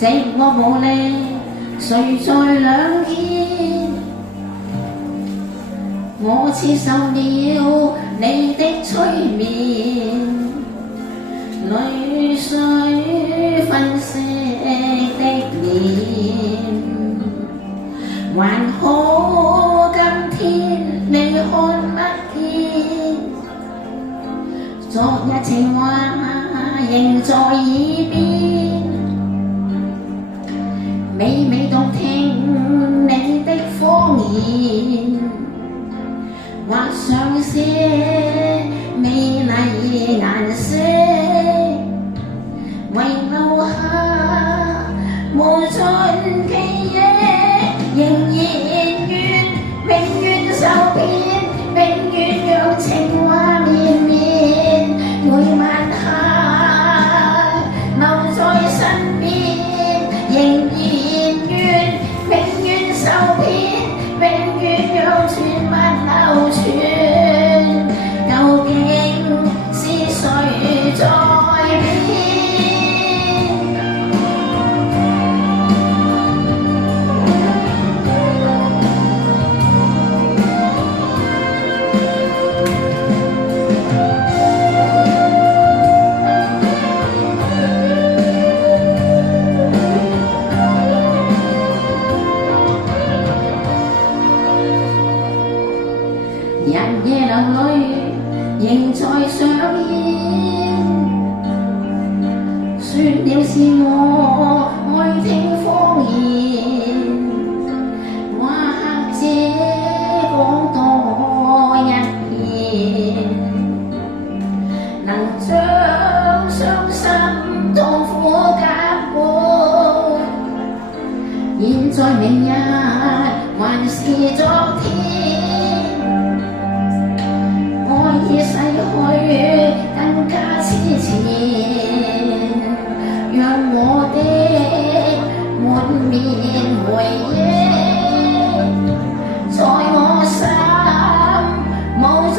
寂寞無力，誰在兩邊？我接受了你的催眠，淚水分析的臉，還好今天你看不見，昨日情話仍在耳邊，美美動聽你的謊言，畫上些美麗顏色，遺留下無盡記憶，仍然願永遠受騙，永遠讓情話綿綿，每晚下留在身邊，仍然願永遠受騙，永遠讓傳聞流傳，究竟是誰在騙？日夜流淚仍在上演，說了是我愛聽謊言，或者講多一遍，能將傷心痛苦減半，現在明日還是昨天，已逝去更加痴纏，讓我的滿面回憶，在我心無盡。